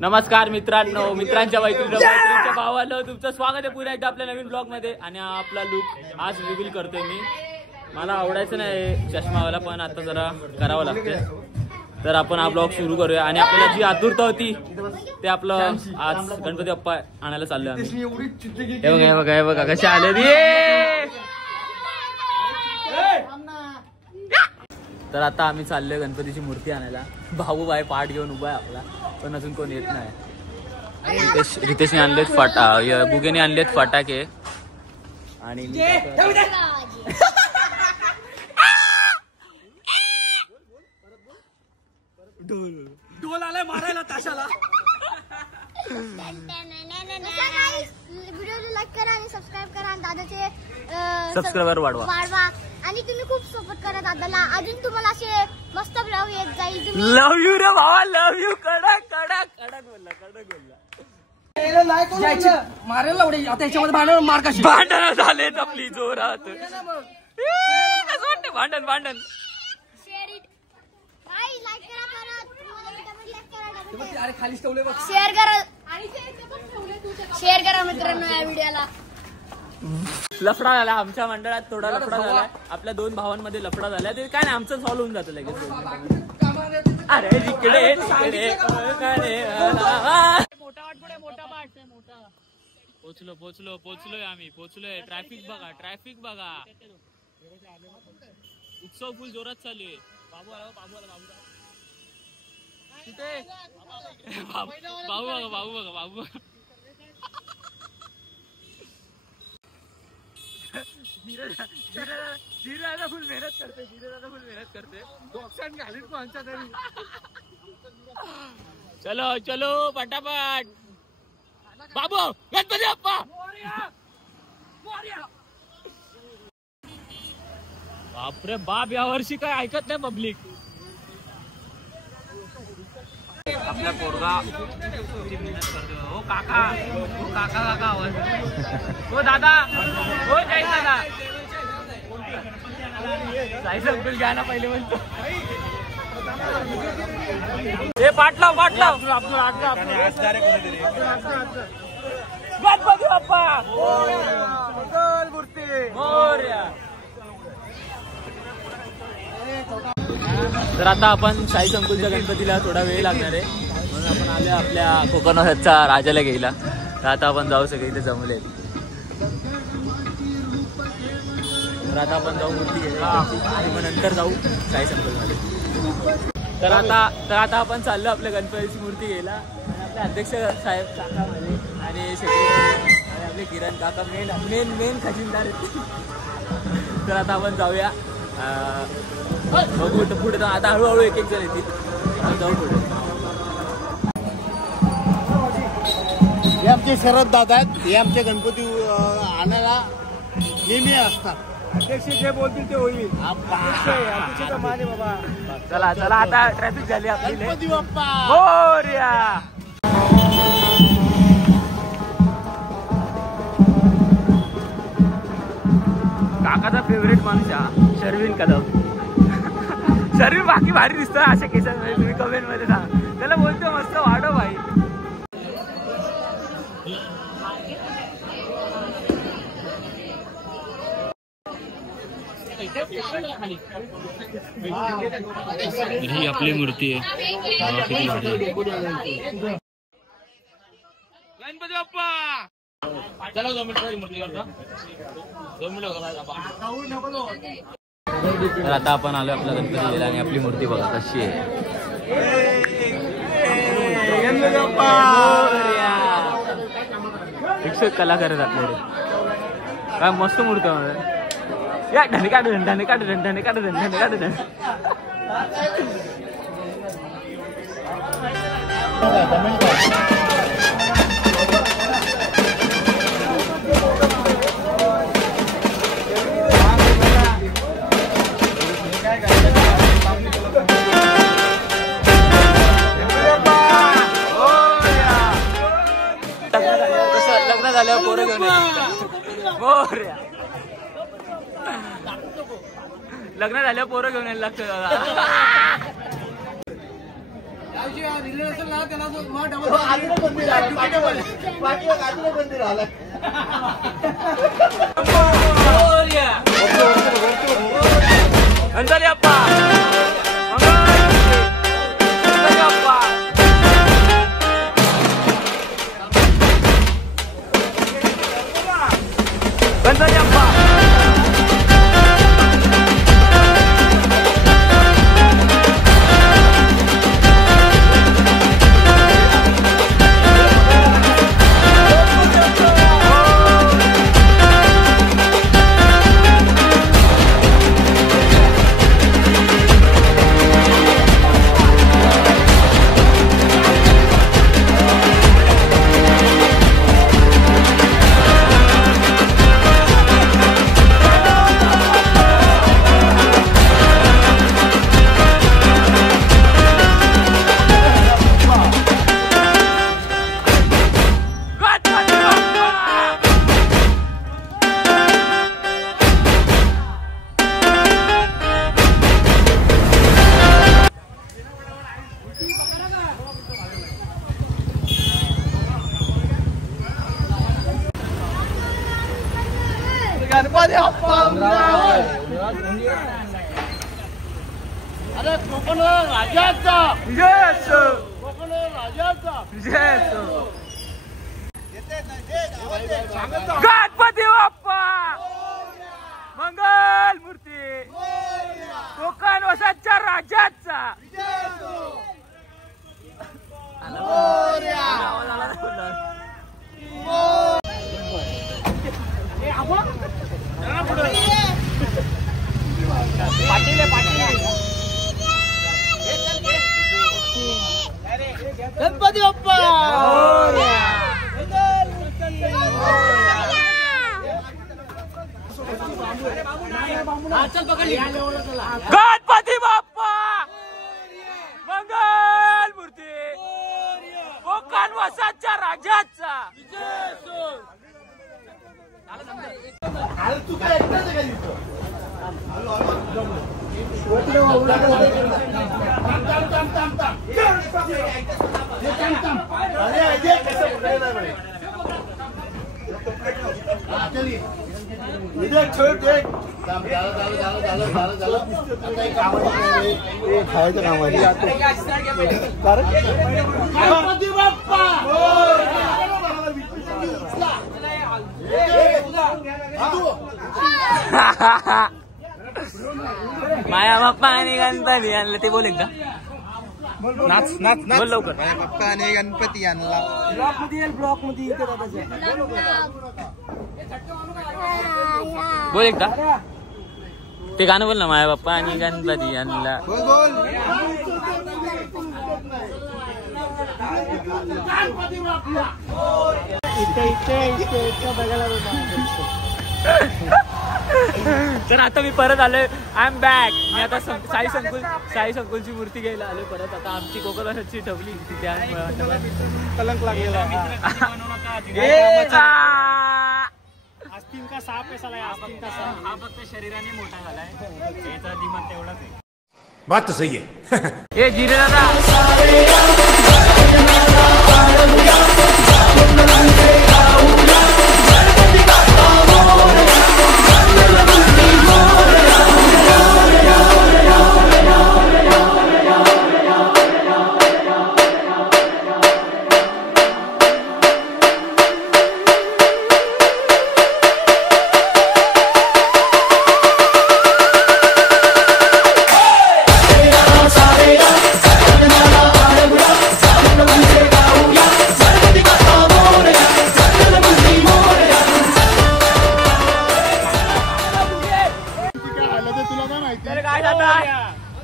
नमस्कार मित्रांनो, मित्रांच्या मैत्रिणींच्या भावांनो, तुमचं स्वागत आहे पुन्हा एकदा आपल्या नवीन ब्लॉग मध्ये. आणि आपला लुक आज रिव्हील करतोय मी. मला आवडायचं नाही चष्मावाला, पण आता जरा करावं लागतं. तर आपण हा ब्लॉग सुरू करूया. आणि आपल्याला जी आतुरता होती ते आपलं आज गणपती बाप्पा आणायला चाललोय आम्ही. हे बघा हे बघा कसे आले रे. तर आता आम्ही चाललोय गणपतीची मूर्ती आणायला. भाऊ बाई पाठ घेऊन उभा आहे आपला, पण अजून कोण येत नाही. रितेशने आणलेत गुगेने आणलेत फटाके. आणि ढोल आलाय मारायला ताशाला. व्हिडिओला लाईक करा आणि सबस्क्राईब करा आणि दादाचे सबस्क्रायबर वाढवा. आणि तुम्ही खूप सपोर्ट करा दादाला. अजून तुम्हाला असे मस्त ब्लॉग येत जाईल. लव यू रे भावा, लव यू. कडक कडक कडक बोलला, कडक बोलला. मारायला आता याच्यामध्ये मार कशी भांडण झालेत आपली जोरात. कसं वाटतं भांडण भांडण. अरे खाली ठेवले बघ. शेअर करा मित्रांनो या व्हिडिओला. लफडा झाला आमच्या मंडळात, थोडा लफडा झाला. आपल्या दोन भावांमध्ये लफडा झाला. ते काय नाही, आमचं सॉल्व्ह होऊन जातं लगेच. अरे इकडे पोचलोय आम्ही. पोचलोय. ट्रॅफिक बघा, ट्रॅफिक बघा. उत्सव फुल जोरात चालू आहे. बाबू आला, बाबू आला, बाबू कुठे? बाबू बघा, बाबू बघा, बाबू. धीरे फुल मेहनत करते. फुल मेहनत करते. बॉक्सन घालीत कोणचा तरी. चलो चलो पटापट. बाबू गणपती बाप्पा. बापरे बाप, या वर्षी काय ऐकत नाही पब्लिक. आपला पोरगा मेहनत करतो. हो काका, हो काका काका आवाज. हो दादा, हो जय दादा. साई संकुल घ्या ना पहिले म्हणतो. हे पाटलाव पाटलाव गणपती बाप्पा मूर्ती मोरया. तर आता आपण साई संकुलच्या गणपतीला थोडा वेळ लागणार आहे, म्हणून आपण आले आपल्या कोकणाचा राजाला घ्यायला. तर आता आपण जाऊ, सगळे इथे जमले. तर आता आपण जाऊ मूर्ती घ्यायला आणि मग नंतर जाऊ साई संकुलमध्ये. तर आता आपण चाललो आपल्या गणपतीची मूर्ती घ्यायला. आणि आपले अध्यक्ष साहेब काकामध्ये आणि सेक्रेटरी आणि आपले किरण काका मेन खजिनदार आहेत. तर आता आपण जाऊया. बघू तर पुढे आता हळूहळू एक जण येतील. जाऊ पुढे. हे आमचे शरद दादा आहेत. हे आमचे गणपती आणायला नेहमी असतात. अध्यक्ष जे बोलतील ते होईल. माने बाबा. चला चला, आता ट्रॅफिक झाली आपली. गणपती बाप्पा मोरया. काकाचा फेवरेट माणूस हा शर्विन कदम. शर्विन बाकी भारी दिसतो अशा केसांमध्ये. तुम्ही कमेंट मध्ये सांगा. त्याला बोलतो मस्त वाढव भाई. ही आपली मूर्ती आहे. गणपती बाप्पा. चला 2 मिनिटं मूर्ती करतो. 2 मिनिटं. तर आता आपण आलो आपला गणपती गेला आणि आपली मूर्ती बघा कशी आहे. एक कलाकार आहेत आपल्याकडे. काय मस्त मूर्ती आहे. या ढणे काढ ढणे काढ ढणे काढ ढणे काढ ढणे. लग्न झाल्यावर पोरं घेऊन लग्न झाल्यावर पोरं घेऊन यायला लागतं. गणपती बाप्पा गणपती बाप्पा अरे कोकण राजाचा विजय असो कोकण राजाचा विजय असो गणपती बाप्पा मंगल मूर्ती कोकण वसाच्या राजाचा गणपती बाप्पा गणपती बाप्पा मंगल मूर्ती कोकण वसाच्या राजाचा तू काय एकटाच आहे खायचं काम गणपती बाप्पा माया बाप्पा आणि गणपती आणलं ते बोल एकदा नाच नाच नाच बोल लवकर बाप्पा आणि गणपती आणला ब्लॉक मध्ये येईल ब्लॉक मध्ये इथे बोल एकदा ते गाणं बोल ना माया बाप्पा आणि गणपती आणला बोल बोल तर आता मी परत आलोय आय एम बॅक मी आता साई संकुलची मूर्ती घ्यायला आलोय परत आता आमची कोकणाची ठेवली तिथे कलंक लागलेला आस्तीन का साप आहे हा फक्त शरीराने मोठा झालाय याचा दिमाग तेवढाच आहे बात तो सही है ए जिरे दादा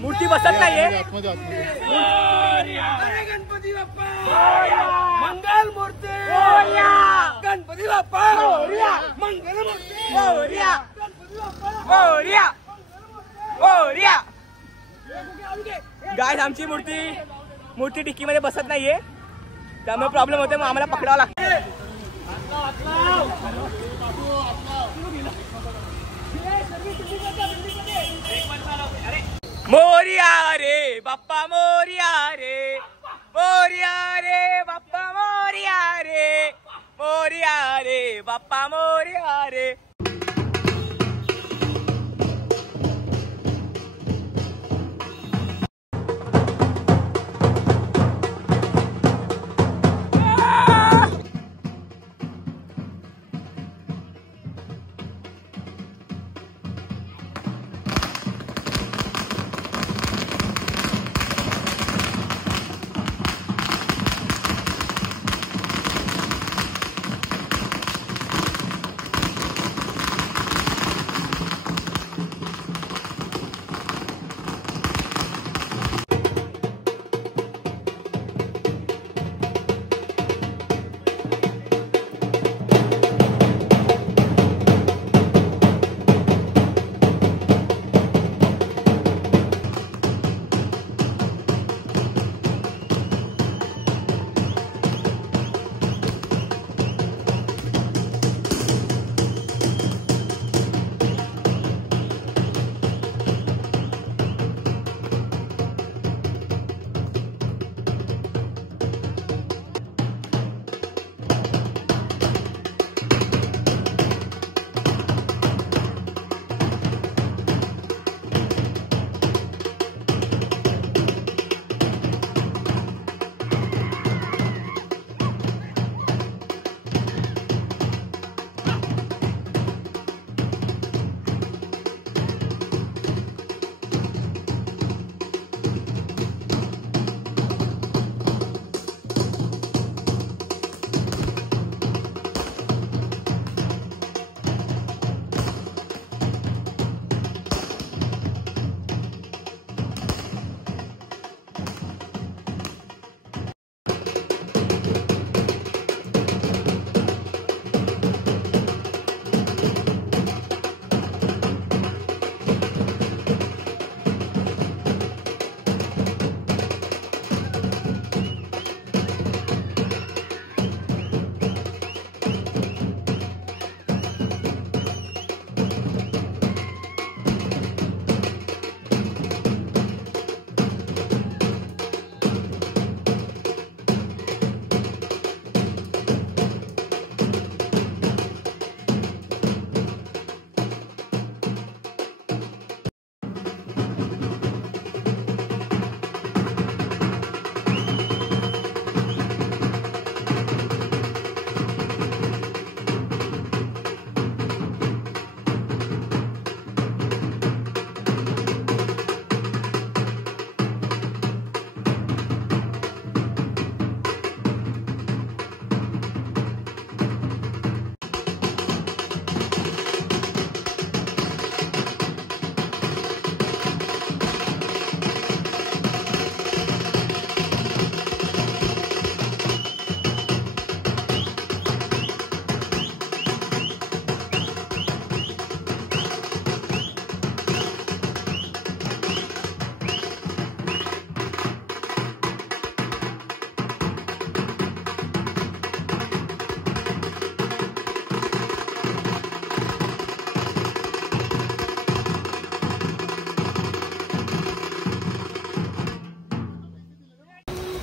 मूर्ती बसत नाहीये गणपती बाप्पा मंगल मूर्ती गणपती बाप्पा मंगल मूर्ती गाय आमची मूर्ती टिक्की मध्ये बसत नाहीये त्यामुळे प्रॉब्लेम होते मग आम्हाला पकडावं लागतं मोरिया रे बाप्पा मोरिया रे मोरिया रे बाप्पा मोरिया रे, मोरिया रे बाप्पा मोरिया रे.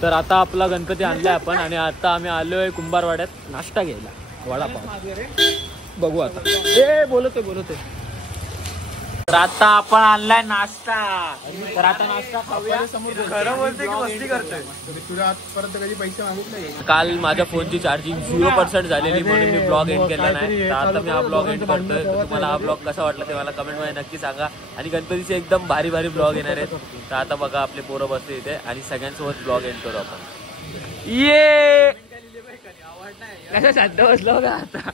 तर आता आपला गणपती आणलाय आपण आणि आता आम्ही आलोय कुंभारवाड्यात नाश्ता घ्यायला वडापाव. बघू आता बोलतोय. तर आता आपण आणलाय नाश्ता. तर आता नाश्ता खाऊया. खरं बोलते की मस्ती करतोय तुला आजपर्यंत कधी पैसे मागितले? काल माझ्या फोनची चार्जिंग 0% झालेली म्हणून मी ब्लॉग एंड केला नाही. तर आता मी हा ब्लॉग एंड करतोय. तर तुम्हाला हा ब्लॉग कसा वाटला ते मला कमेंट मध्ये नक्की सांगा. आणि गणपतीचे एकदम भारी भारी ब्लॉग येणार आहेत. तर आता बघा आपले पोरं बसले इथे आणि सगळ्यांसोबत ब्लॉग एंड करू आपण. ये कशा शांत बसलो का आता.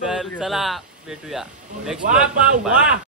तर चला भेटूया नेक्स्ट ब्लॉग.